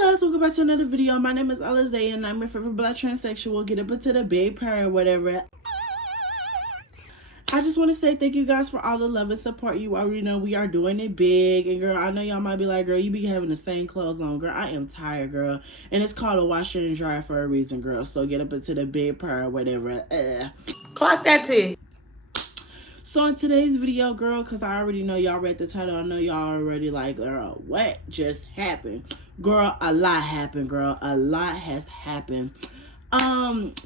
Hi loves, welcome back to another video. My name is Alize and I'm your favorite black transsexual. Get up into the big prayer or whatever. I just want to say thank you guys for all the love and support. You already know we are doing it big. And girl, I know y'all might be like, girl, you be having the same clothes on. Girl, I am tired, girl. And it's called a washer and dryer for a reason, girl. So get up into the big prayer or whatever. Clock that T. So in today's video, girl, because I already know y'all read the title. I know y'all already like, girl, what just happened? Girl, a lot happened, girl. A lot has happened.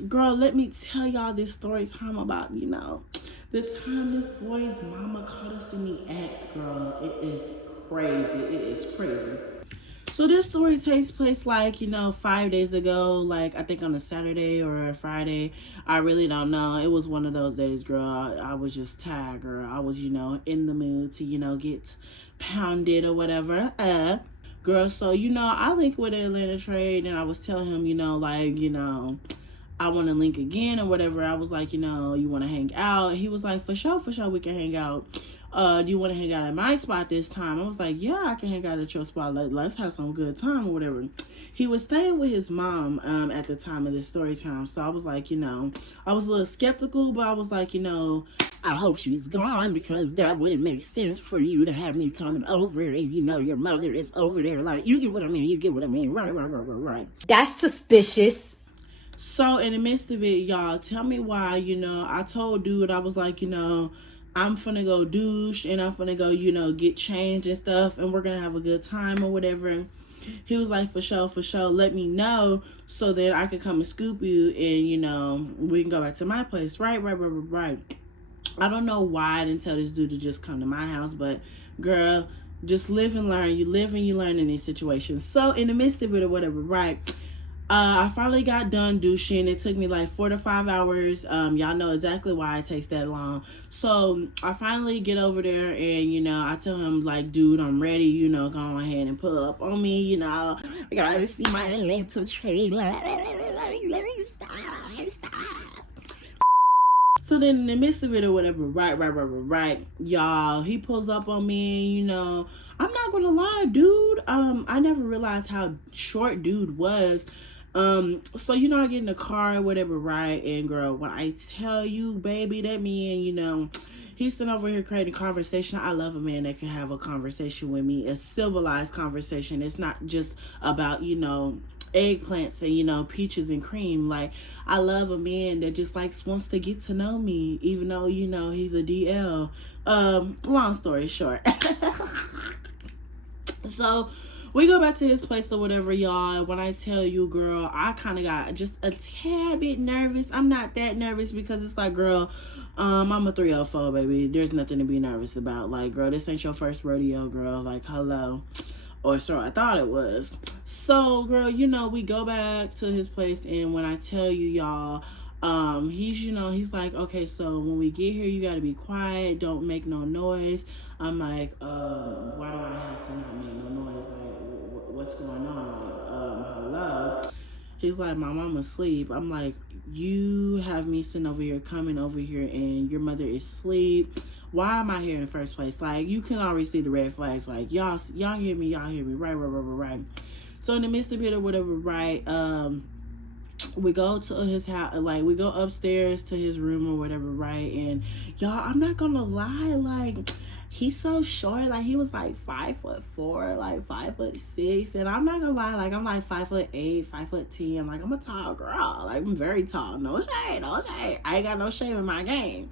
Girl, let me tell y'all this story time about, the time this boy's mama caught us in the act, girl. It is crazy. It is crazy. So this story takes place 5 days ago, like I think on a Saturday or a Friday. I really don't know. It was one of those days, girl. I was just tired, girl. I was, in the mood to, get pounded or whatever. Girl, so, I linked with Atlanta Trade and I was telling him, I want to link again or whatever. I was like, you want to hang out? He was like, for sure, we can hang out. Do you want to hang out at my spot this time? I was like, yeah, I can hang out at your spot. Let's have some good time or whatever. He was staying with his mom at the time of this story time. So I was like, I was a little skeptical, but I was like, I hope she's gone because that wouldn't make sense for you to have me coming over and, your mother is over there. Like, you get what I mean? Right. That's suspicious. So in the midst of it, y'all, tell me why, I told dude, I was like, I'm finna go douche and I'm finna go, get changed and stuff and we're gonna have a good time or whatever. He was like, for sure, let me know so that I could come and scoop you and, we can go back to my place. Right. I don't know why I didn't tell this dude to just come to my house, but girl, just live and learn. You live and you learn in these situations. So in the midst of it or whatever, right? I finally got done douching. It took me like 4 to 5 hours. Y'all know exactly why it takes that long. So I finally get over there and, I tell him like, dude, I'm ready, go ahead and pull up on me, I gotta see my Atlanta trade. Let me stop. So then in the midst of it or whatever, right, y'all, he pulls up on me and, I'm not gonna lie, dude, I never realized how short dude was. So, I get in the car or whatever, right, and girl, when I tell you, baby, that man, he's sitting over here creating conversation. I love a man that can have a conversation with me, a civilized conversation. It's not just about, eggplants and peaches and cream. Like, I love a man that just wants to get to know me, even though he's a DL. Long story short. So we go back to his place or whatever, y'all. When I tell you, girl, I kind of got just a tad bit nervous. I'm not that nervous because it's like, girl, I'm a 304, baby. There's nothing to be nervous about. Like, girl, this ain't your first rodeo, girl. Like, hello. Or so I thought it was. So, girl, we go back to his place, and when I tell you, y'all, he's like, okay, so when we get here, you gotta be quiet, don't make no noise. I'm like, why do I have to not make no noise? Like, what's going on? Like, hello? He's like, my mama's asleep. I'm like, you have me sitting over here, coming over here, and your mother is asleep. Why am I here in the first place? Like, you can already see the red flags. Like, y'all hear me, right. So in the midst of it or whatever, right, we go to his house, like, we go upstairs to his room or whatever, right, and y'all, I'm not gonna lie, like, he's so short. Like, he was like 5'4", like 5'6", and I'm not gonna lie, like, I'm like 5'8", 5'10", like, I'm a tall girl, like, I'm very tall. No shade, I ain't got no shame in my game.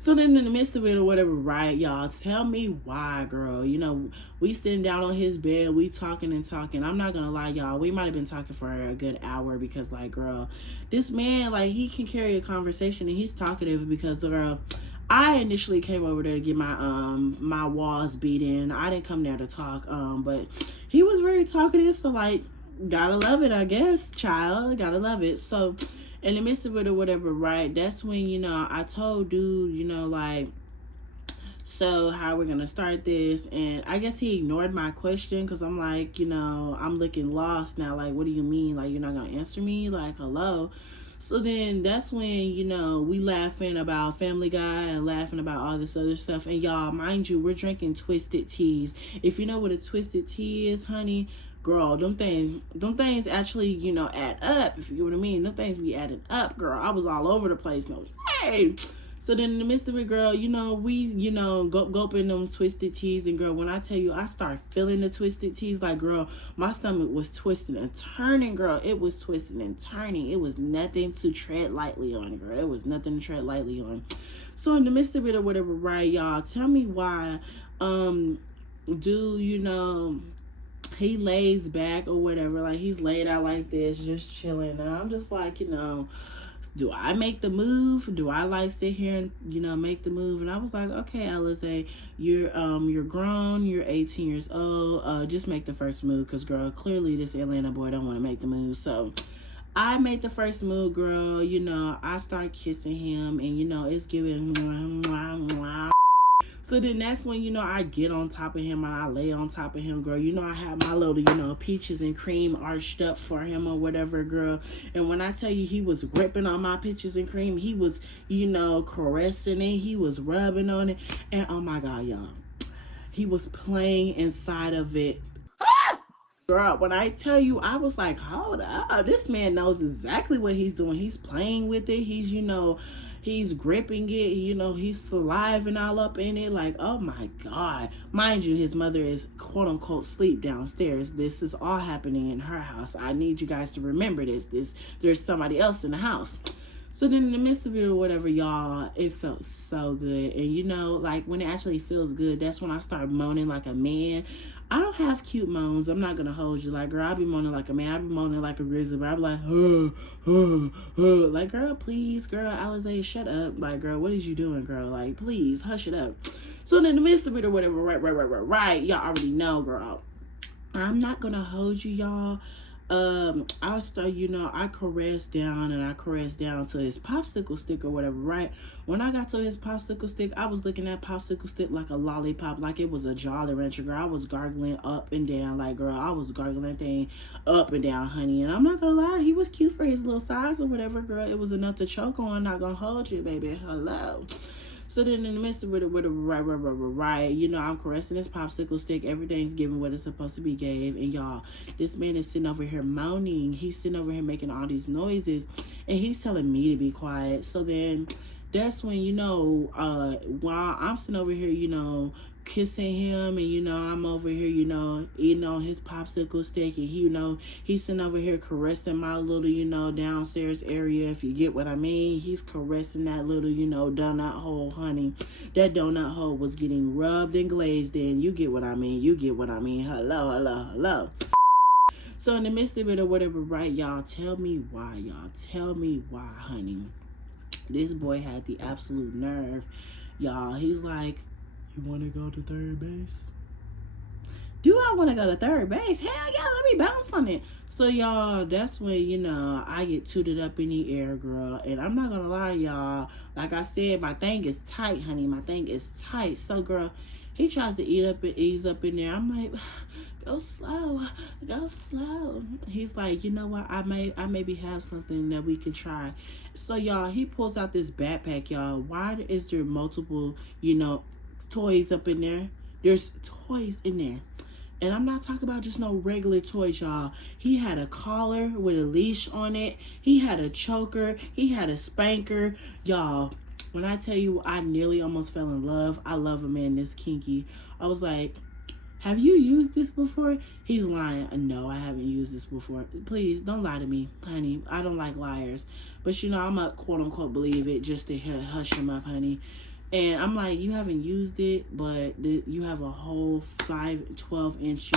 So then in the midst of it or whatever, right, y'all, tell me why, girl. We sitting down on his bed, we talking. I'm not gonna lie, y'all, we might have been talking for a good hour because, like, girl, this man, like, he can carry a conversation and he's talkative because, girl, I initially came over there to get my walls beat in. I didn't come there to talk, but he was very talkative, so, like, gotta love it, I guess, child, gotta love it. So in the midst of it or whatever, right, that's when, I told dude, like, so how we're gonna start this, and I guess he ignored my question because I'm like, I'm looking lost now, like, what do you mean, like, you're not gonna answer me, like, hello? So then that's when, we laughing about Family Guy and laughing about all this other stuff. And y'all, mind you, we're drinking twisted teas. If you know what a twisted tea is, honey, girl, them things actually, you know, add up, if you know what I mean. Them things be adding up, girl. I was all over the place. No, hey. So then in the midst of it, girl, you know, we, you know, gulping them twisted teas. And girl, when I tell you, I start feeling the twisted teas, like, girl, my stomach was twisting and turning, girl. It was twisting and turning. It was nothing to tread lightly on, girl. It was nothing to tread lightly on. So in the midst of it or whatever, right, y'all, tell me why, dude, you know, he lays back or whatever, like he's laid out like this, just chilling. And I'm just like, you know, do I make the move? Do I like sit here and, you know, make the move? And I was like, okay, Alize, you're grown, you're 18 years old, just make the first move, because girl, clearly this Atlanta boy don't want to make the move. So I made the first move, girl. You know, I start kissing him, and you know, it's giving mwah, mwah, mwah. So then that's when, you know, I get on top of him and I lay on top of him, girl. You know, I have my little, you know, peaches and cream arched up for him or whatever, girl. And when I tell you he was gripping on my peaches and cream, he was, you know, caressing it. He was rubbing on it. And oh my God, y'all, he was playing inside of it. Girl, when I tell you, I was like, hold up. This man knows exactly what he's doing. He's playing with it. He's, you know, he's gripping it, you know, he's saliving all up in it. Like, oh my God. Mind you, his mother is quote unquote asleep downstairs. This is all happening in her house. I need you guys to remember this. There's somebody else in the house. So then in the midst of it or whatever, y'all, it felt so good. And you know, like when it actually feels good, that's when I start moaning like a man. I don't have cute moans. I'm not going to hold you. Like, girl, I'll be moaning like a man. I'll be moaning like a grizzly. But I'll be like, like, girl, please, girl, Alize, shut up. Like, girl, what is you doing, girl? Like, please, hush it up. So in the midst of it or whatever, right. Y'all already know, girl. I'm not going to hold you, y'all. I start, you know, I caressed down to his popsicle stick or whatever, right? When I got to his popsicle stick, I was looking at popsicle stick like a lollipop, like it was a Jolly Rancher, girl. I was gargling up and down, like, girl, I was gargling that thing up and down, honey. And I'm not gonna lie, he was cute for his little size or whatever, girl. It was enough to choke on. Not gonna hold you, baby. Hello. So then in the midst of it, right, you know, I'm caressing this popsicle stick. Everything's giving what it's supposed to be gave. And y'all, this man is sitting over here moaning. He's sitting over here making all these noises. And he's telling me to be quiet. So then that's when, you know, while I'm sitting over here, you know, kissing him, and you know, I'm over here, you know, eating on his popsicle stick, and he, you know, he's sitting over here caressing my little, you know, downstairs area, if you get what I mean. He's caressing that little, you know, donut hole, honey. That donut hole was getting rubbed and glazed in. You get what I mean. Hello. So in the midst of it or whatever, right, y'all, tell me why, honey. This boy had the absolute nerve, y'all. He's like, you want to go to third base? Do I want to go to third base? Hell yeah, let me bounce on it. So, y'all, that's when, you know, I get tooted up in the air, girl. And I'm not going to lie, y'all. Like I said, my thing is tight, honey. My thing is tight. So, girl, he tries to ease up in there. I'm like, go slow. He's like, you know what? I maybe have something that we can try. So, y'all, he pulls out this backpack, y'all. Why is there multiple, you know, toys up in there? There's toys in there. And I'm not talking about just no regular toys, y'all. He had a collar with a leash on it. He had a choker. He had a spanker. Y'all, when I tell you I nearly almost fell in love, I love a man this kinky. I was like, have you used this before? He's lying. No, I haven't used this before. Please, don't lie to me, honey. I don't like liars. But, you know, I'm a quote-unquote believe it just to hush him up, honey. And I'm like, you haven't used it, but you have a whole 12-inch,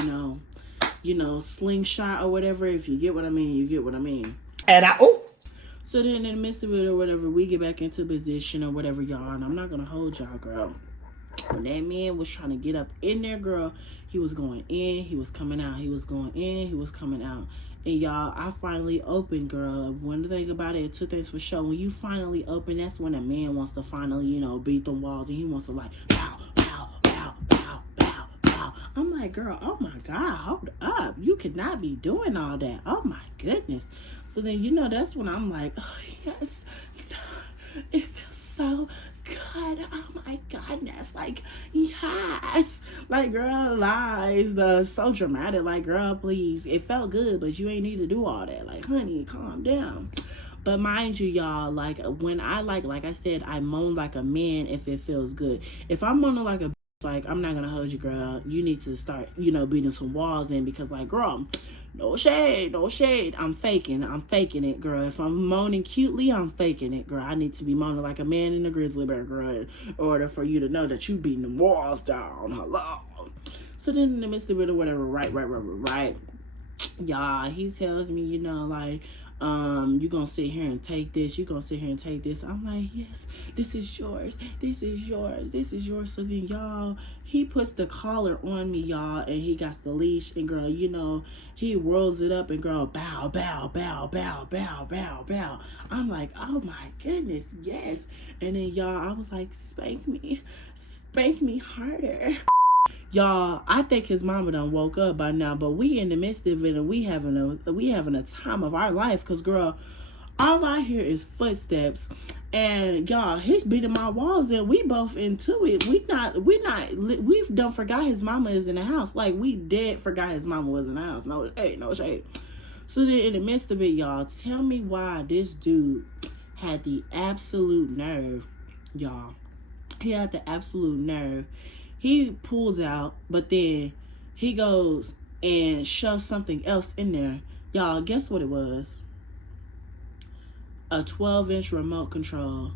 you know, slingshot or whatever. If you get what I mean, you get what I mean. And So then in the midst of it or whatever, we get back into position or whatever, y'all. And I'm not going to hold y'all, girl. When that man was trying to get up in there, girl, he was going in, he was coming out. He was going in, he was coming out. And y'all, I finally opened, girl. One thing about it, two things for sure. When you finally open, that's when a man wants to finally, you know, beat the walls. And he wants to like, pow, pow, pow, pow, pow, pow. I'm like, girl, oh my God, hold up. You could not be doing all that. Oh my goodness. So then, you know, that's when I'm like, oh yes, it feels so good. Oh my goodness. Like, yes. Like, girl, lies. The so dramatic. Like, girl, please. It felt good, but you ain't need to do all that. Like, honey, calm down. But mind you, y'all, like, when I, like I said, I moan like a man if it feels good. If I'm moaning like a like, I'm not gonna hold you, girl. You need to start, beating some walls in, because, like, girl, no shade. I'm faking it, girl. If I'm moaning cutely, I'm faking it, girl. I need to be moaning like a man in a grizzly bear, girl, in order for you to know that you beating the walls down. Hello. So then in the midst of it or whatever, right. Y'all, he tells me, like, you gonna sit here and take this. I'm like, yes, this is yours. So then, y'all, he puts the collar on me, y'all, and he got the leash, and girl, he rolls it up, and girl, bow. I'm like, oh my goodness, yes. And then, y'all, I was like, spank me harder. Y'all, I think his mama done woke up by now, but we in the midst of it, and we having a time of our life, because, girl, all I hear is footsteps, and y'all, he's beating my walls, and we both into it. We done forgot his mama is in the house. Like, we dead forgot his mama was in the house. No shade. So then in the midst of it, y'all, tell me why this dude had the absolute nerve, y'all. He had the absolute nerve. He pulls out, but then he goes and shoves something else in there. Y'all, guess what it was? A 12-inch remote control.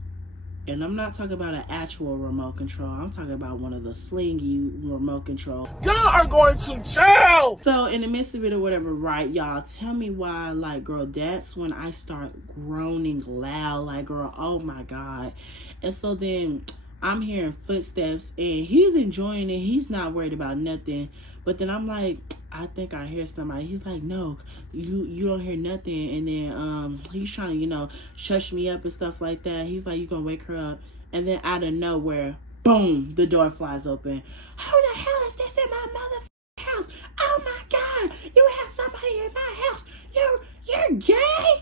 And I'm not talking about an actual remote control. I'm talking about one of the slingy remote control. Y'all are going to jail! So in the midst of it or whatever, right, y'all, tell me why, like, girl, that's when I start groaning loud. Like, girl, oh my God. And so then I'm hearing footsteps, and he's enjoying it. He's not worried about nothing. But then I'm like, I think I hear somebody. He's like, no, you don't hear nothing. And then he's trying to, shush me up and stuff like that. He's like, you gonna wake her up. And then out of nowhere, boom, the door flies open. Who the hell is this in my motherfucking house? Oh my God, you have somebody in my house. You're gay?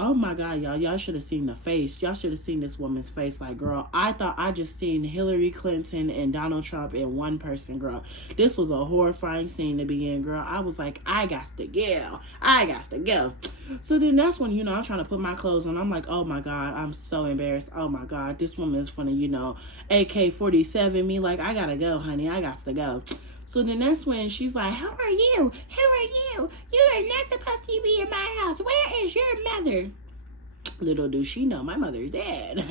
Oh my God, y'all should have seen the face. Y'all should have seen this woman's face. Like, girl, I thought I just seen Hillary Clinton and Donald Trump in one person, girl. This was a horrifying scene to begin, girl. I was like, I got to go. So then that's when, I'm trying to put my clothes on. I'm like, oh my God, I'm so embarrassed. Oh my God, this woman is funny, AK-47 me. Like, I gotta go, honey. I got to go. So then that's when she's like, who are you? You are not supposed to be in my house. Where is your mother? Little do she know, my mother's dead.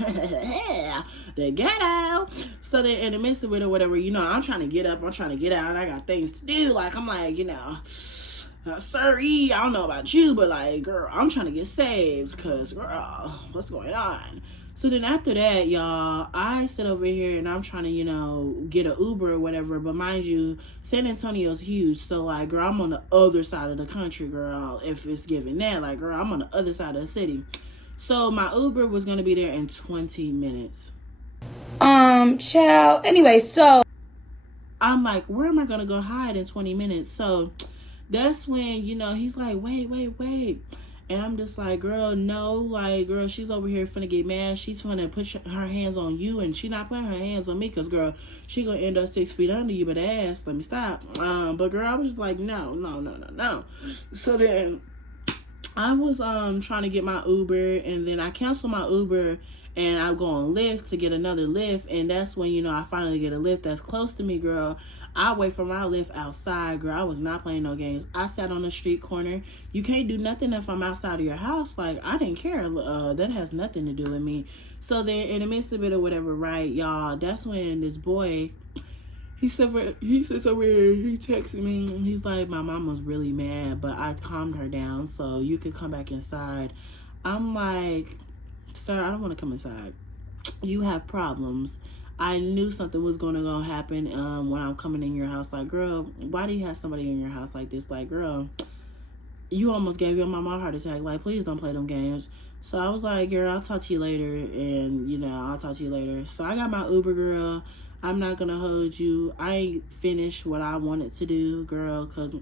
The ghetto. So then in the midst of it or whatever, I'm trying to get up. I'm trying to get out. I got things to do. Like, I'm like, sorry, I don't know about you, but, like, girl, I'm trying to get saved, because, girl, what's going on? So then after that, y'all, I sit over here and I'm trying to, get an Uber or whatever. But mind you, San Antonio's huge. So, like, girl, I'm on the other side of the country, girl. If it's giving that, like, girl, I'm on the other side of the city. So my Uber was going to be there in 20 minutes. Child. Anyway, so I'm like, where am I going to go hide in 20 minutes? So that's when, he's like, wait. And I'm just like, girl, no, like, girl, she's over here finna get mad. She's finna put her hands on you, and she not putting her hands on me, because, girl, she gonna end up 6 feet under you, but ass, let me stop. But, girl, I was just like, no. So then I was trying to get my Uber, and then I canceled my Uber, and I go on Lyft to get another Lyft, and that's when, I finally get a Lyft that's close to me, girl. I wait for my Lyft outside, girl. I was not playing no games. I sat on the street corner. You can't do nothing if I'm outside of your house. Like, I didn't care. That has nothing to do with me. So then, in the midst of it or whatever, right, y'all, that's when this boy, he sits over here, he texted me, and he's like, my mom was really mad, but I calmed her down, so you could come back inside. I'm like, sir, I don't want to come inside. You have problems. I knew something was going to happen when I'm coming in your house. Like, girl, why do you have somebody in your house like this? Like, girl, you almost gave your mama a heart attack. Like, please don't play them games. So I was like, girl, I'll talk to you later. And, I'll talk to you later. So I got my Uber, girl. I'm not going to hold you. I ain't finished what I wanted to do, girl. Because,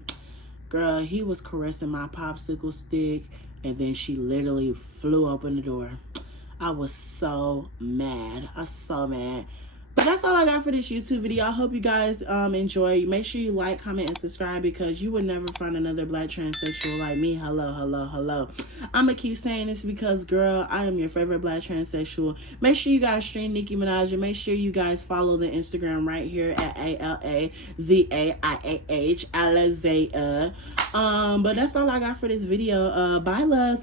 girl, he was caressing my popsicle stick. And then she literally flew open the door. I was so mad. I was so mad. But that's all I got for this YouTube video. I hope you guys enjoy. Make sure you like, comment, and subscribe, because you would never find another black transsexual like me. Hello, hello, hello. I'm going to keep saying this because, girl, I am your favorite black transsexual. Make sure you guys stream Nicki Minaj, and make sure you guys follow the Instagram right here at ALAZAIAH, Alazaya. But that's all I got for this video. Bye, loves.